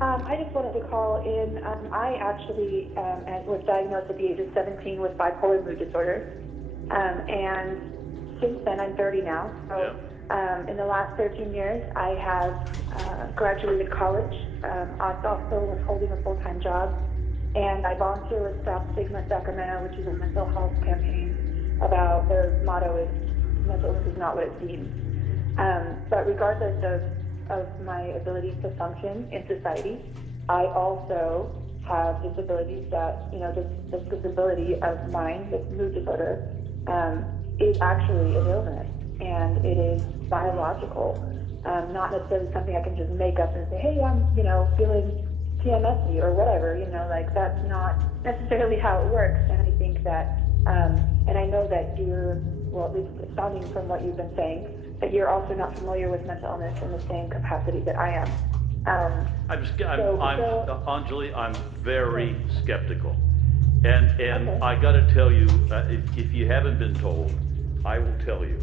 I just wanted to call in. I actually was diagnosed at the age of 17 with bipolar mood disorder. And since then, I'm 30 now. So in the last 13 years, I have graduated college. I also was holding a full-time job. And I volunteer with Stop Stigma Sacramento, which is a mental health campaign about their motto is mental illness is not what it seems. But regardless of my ability to function in society, I also have disabilities that, this disability of mine, this mood disorder, is actually an illness, and it is biological, not necessarily something I can just make up and say, hey, I'm, feeling PMS-y or whatever, that's not necessarily how it works. And I think that, and I know that you're, well, at least sounding from what you've been saying, that you're also not familiar with mental illness in the same capacity that I am. Anjali, I'm very skeptical. And Okay. I got to tell you, if you haven't been told, I will tell you.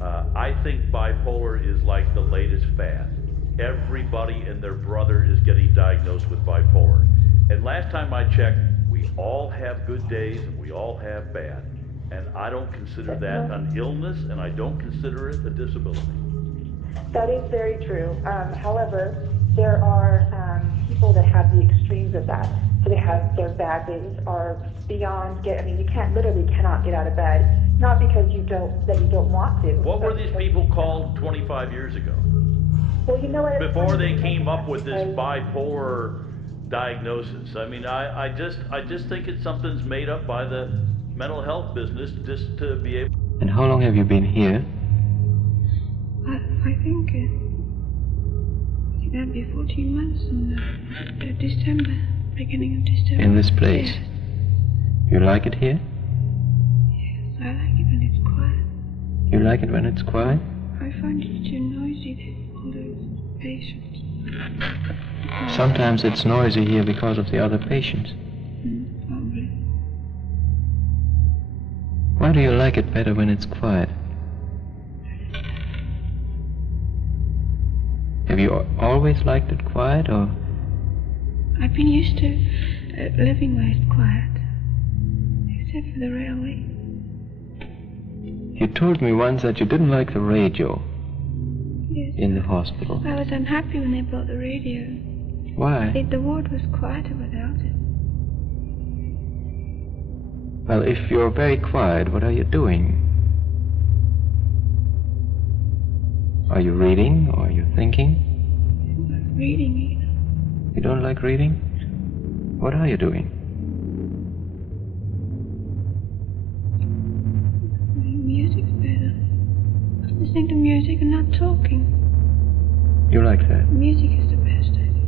I think bipolar is like the latest fad. Everybody and their brother is getting diagnosed with bipolar. And last time I checked, we all have good days and we all have bad. And I don't consider that an illness, and I don't consider it a disability. That is very true. However, there are people that have the extremes of that. So they have their bad days are beyond you cannot get out of bed. Not because you don't want to. What were these people called 25 years ago? Well, you know what? Before they came up with this bipolar diagnosis. I mean, I just think it's something's made up by the mental health business just to be able. And how long have you been here? I think that'd be 14 months in December, beginning of December. In this place? Yes. You like it here? Yes, I like it when it's quiet. You like it when it's quiet? I find it too noisy, all those patients. Sometimes it's noisy here because of the other patients. Probably. Why do you like it better when it's quiet? Have you always liked it quiet, or? I've been used to living where it's quiet, except for the railway. You told me once that you didn't like the radio. Yes. In the hospital. I was unhappy when they brought the radio. Why? The ward was quieter without it. Well, if you're very quiet, what are you doing? Are you reading, or are you thinking? I'm not reading either. You don't like reading? What are you doing? Music's better. Listening to music and not talking. You like that? Music is the best, I think.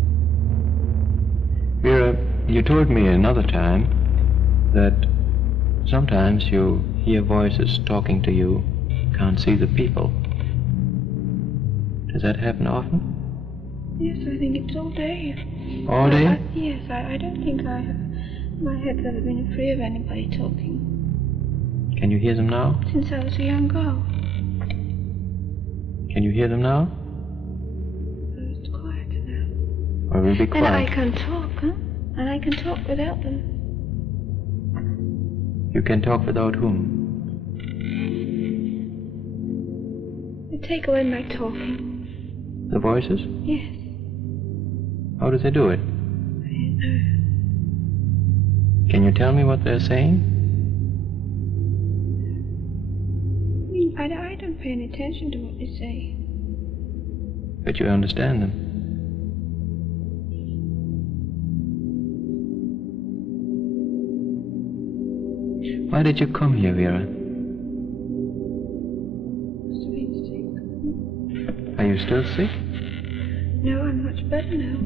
Vera, you told me another time that sometimes you hear voices talking to you, can't see the people. Does that happen often? Yes, I think it's all day. All day? Yes, I don't think my head's ever been free of anybody talking. Can you hear them now? Since I was a young girl. Can you hear them now? It's quieter now. Or will be quiet? And I can talk, huh? And I can talk without them. You can talk without whom? They take away my talking. The voices? Yes. How do they do it? I don't know. Can you tell me what they're saying? I don't pay any attention to what they say. But you understand them. Why did you come here, Vera? Must have been sick. Are you still sick? No, I'm much better now.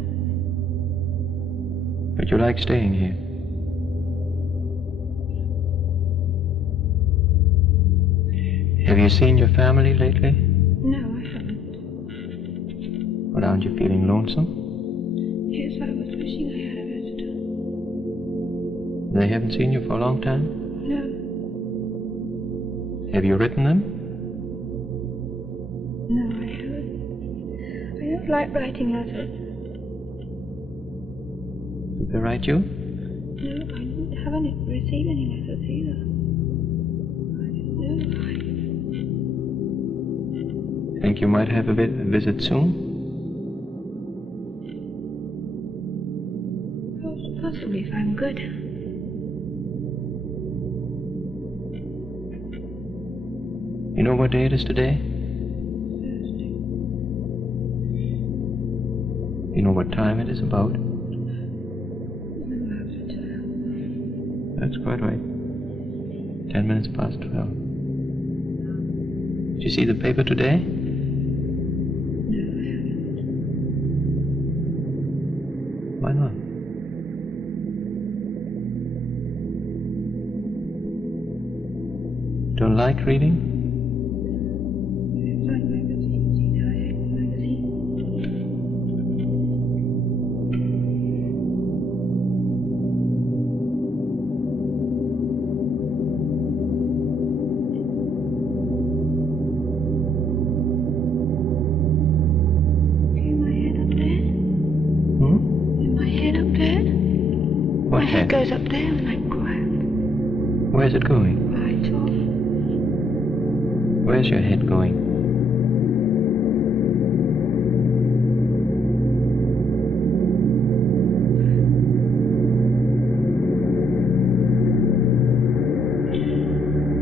But you like staying here. Have you seen your family lately? No, I haven't. But aren't you feeling lonesome? Yes, I was wishing I had a visitor. They haven't seen you for a long time? No. Have you written them? No, I haven't. I don't like writing letters. They write you? No, I didn't have any, receive any letters either. I didn't know. Think you might have a visit soon? Possibly if I'm good. You know what day it is today? Thursday. You know what time it is about? That's quite right. 10 minutes past 12. Did you see the paper today? No, I haven't. Why not? Don't like reading? I like magazines, you know, I hate magazines. What My head head? goes up there when I'm quiet. Where's it going? Right off. Where's your head going?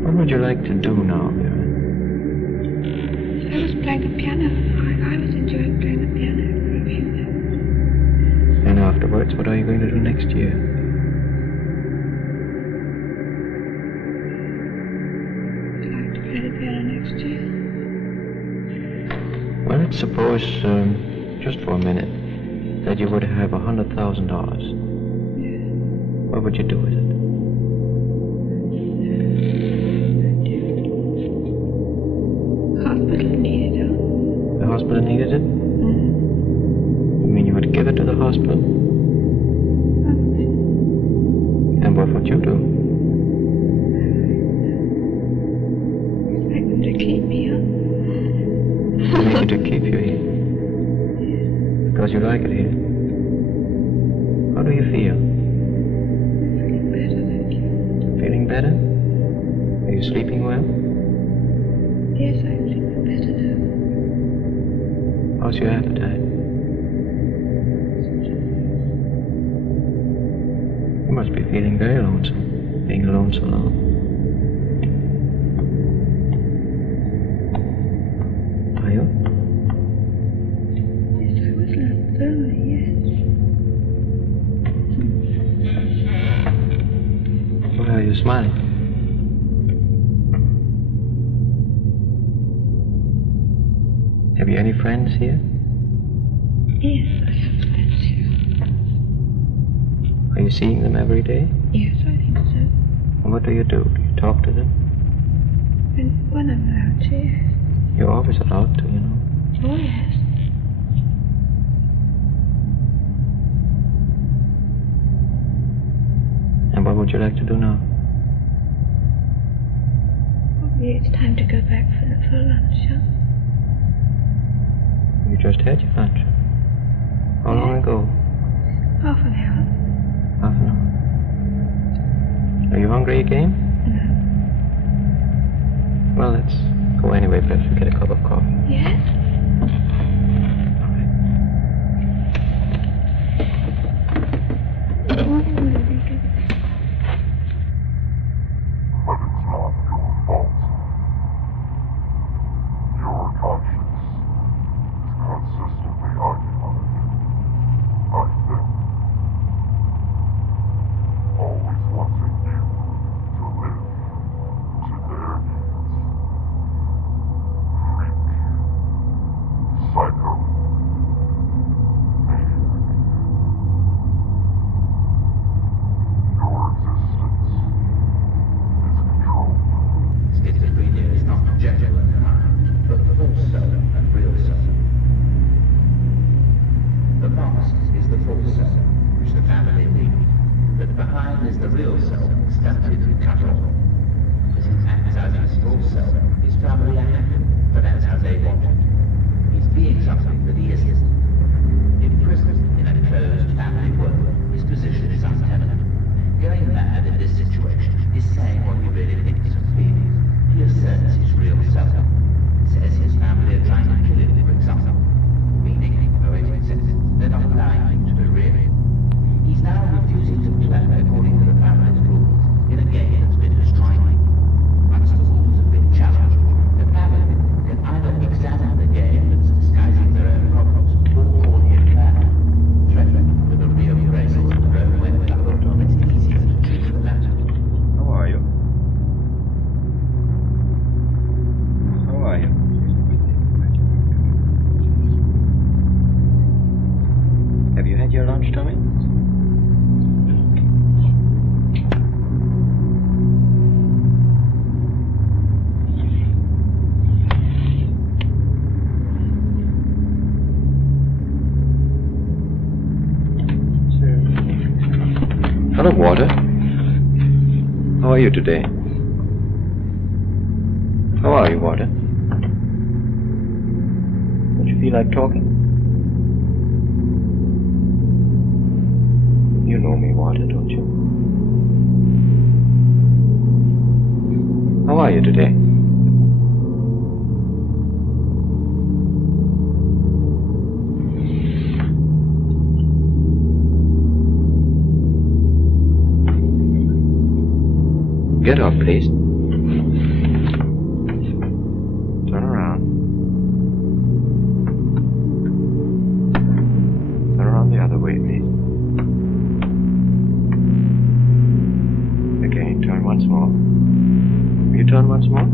What would you like to do now, Vera? I was playing the piano. I was enjoying playing the piano for a few minutes. And afterwards, what are you going to do next year? I'd like to play the piano next year. Well, let's suppose, just for a minute, that you would have $100,000. Yeah. What would you do with it? Hospital needed it. The hospital needed it? Mm-hmm. You mean you would give it to the hospital? And what would you do? Expect them to keep me up. They need you to keep you here. Because you like it here. How do you feel? Feeling better, thank you. Feeling better? Are you sleeping well? Yes, I'm feeling better now. How's your appetite? You must be feeling very lonesome, being alone so long. Are you? Yes, I was lonely, yes. Why are you smiling? Have you any friends here? Yes, I have friends here. Are you seeing them every day? Yes, I think so. And what do you do? Do you talk to them? And when I'm allowed to, yes. You're always allowed to, you know. Oh, yes. And what would you like to do now? Probably it's time to go back for lunch, huh? You just had your lunch. How long ago? Half an hour. Half an hour. Are you hungry again? No. Well, let's go anyway. Perhaps we get a cup of coffee. Yes? Schizophrenia is not general and kind, but false self and real self. The mask is the false self, which the family need, but behind is the real self, stunted and cut off. As he acts as his false self, his family are happy, but that's how they want it. He's being something that he isn't. Imprisoned in a closed family world, his position Have you had your lunch, Tommy? Hello, Walter. How are you today? How are you, Walter? Don't you feel like talking? You know me, Walter, don't you? How are you today? Get up, please. Turn around. Turn around the other way, please. Okay, turn once more. Will you turn once more?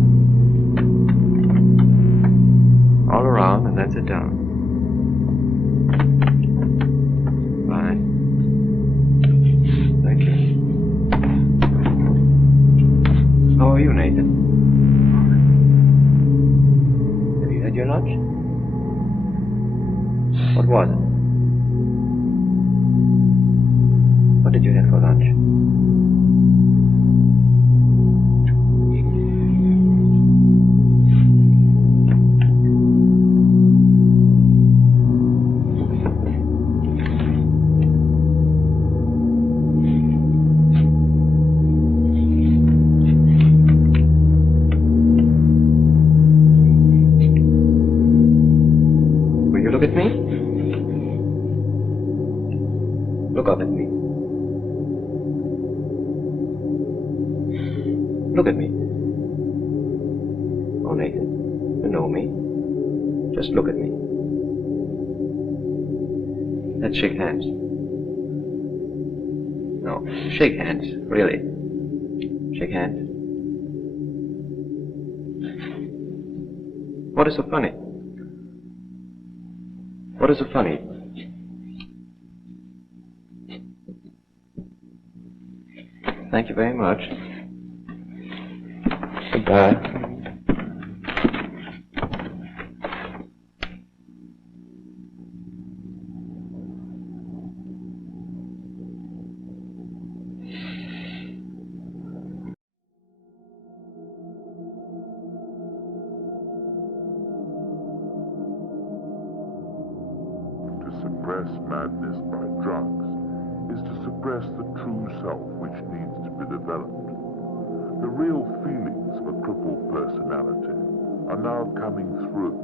All around, and then sit down. Fine. Thank you. How are you, Nathan? Have you had your lunch? What was it? What did you have for lunch? Look at me. Look up at me. Look at me. Oh, Nathan, you know me. Just look at me. Let's shake hands. No, shake hands, really. Shake hands. What is so funny? What is so funny? Thank you very much. Goodbye. Suppress madness by drugs is to suppress the true self which needs to be developed. The real feelings of a crippled personality are now coming through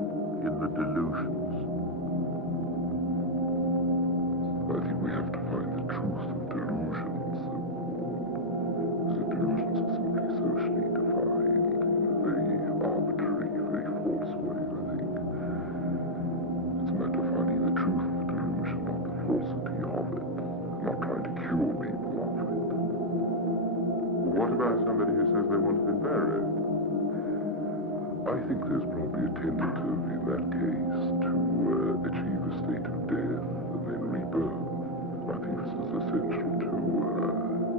in the delusions. I think we have to find the truth of delusions. The delusions are simply socially defined in a very arbitrary, very false way, I think. It's a matter of finding the truth of the delusion, not the falsity of it, not trying to cure people of it. What about somebody who says they want to be buried? I think there's probably a tentative in that case to achieve a state of death and then rebirth. I think this is essential to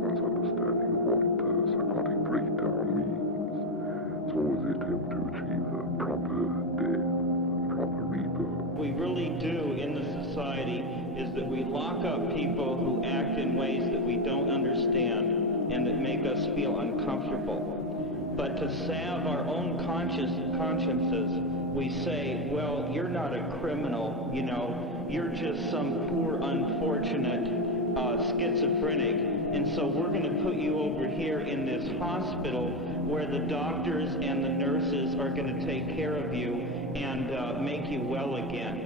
one's understanding of what psychotic breakdown means. It's always the attempt to achieve a proper death, proper rebirth. What we really do in the society is that we lock up people who act in ways that we don't understand and that make us feel uncomfortable. But to salve our own consciences, we say, well, you're not a criminal, you know, you're just some poor, unfortunate schizophrenic, and so we're going to put you over here in this hospital where the doctors and the nurses are going to take care of you and make you well again.